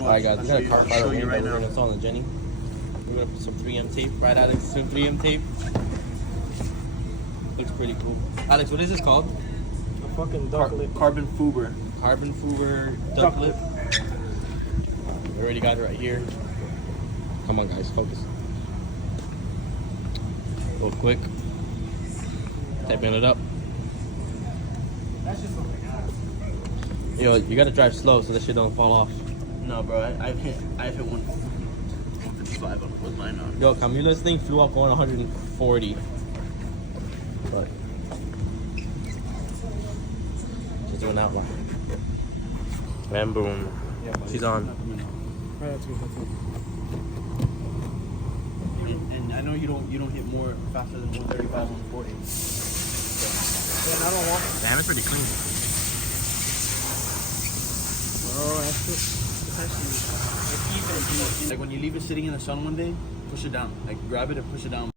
Alright guys, we got a car fire right now. We're gonna install on the Jenny. We're gonna put some 3M tape. Right, Alex? Some 3M tape. Looks pretty cool. Alex, what is this called? A fucking duck lip. Carbon Fuber. Carbon Fuber duck lip. We already got it right here. Come on guys, focus. Real quick. Typing it up. Yo, you gotta drive slow so that shit don't fall off. No, bro, I've hit 155 with mine on. Yo, Camila's thing flew up going 140. But she's doing that one. And boom. She's on. And I know you don't hit more faster than 135, 140. Yeah, and I don't want. Damn, it's pretty clean. Oh, that's Like when you leave it sitting in the sun one day, push it down. Like grab it and push it down.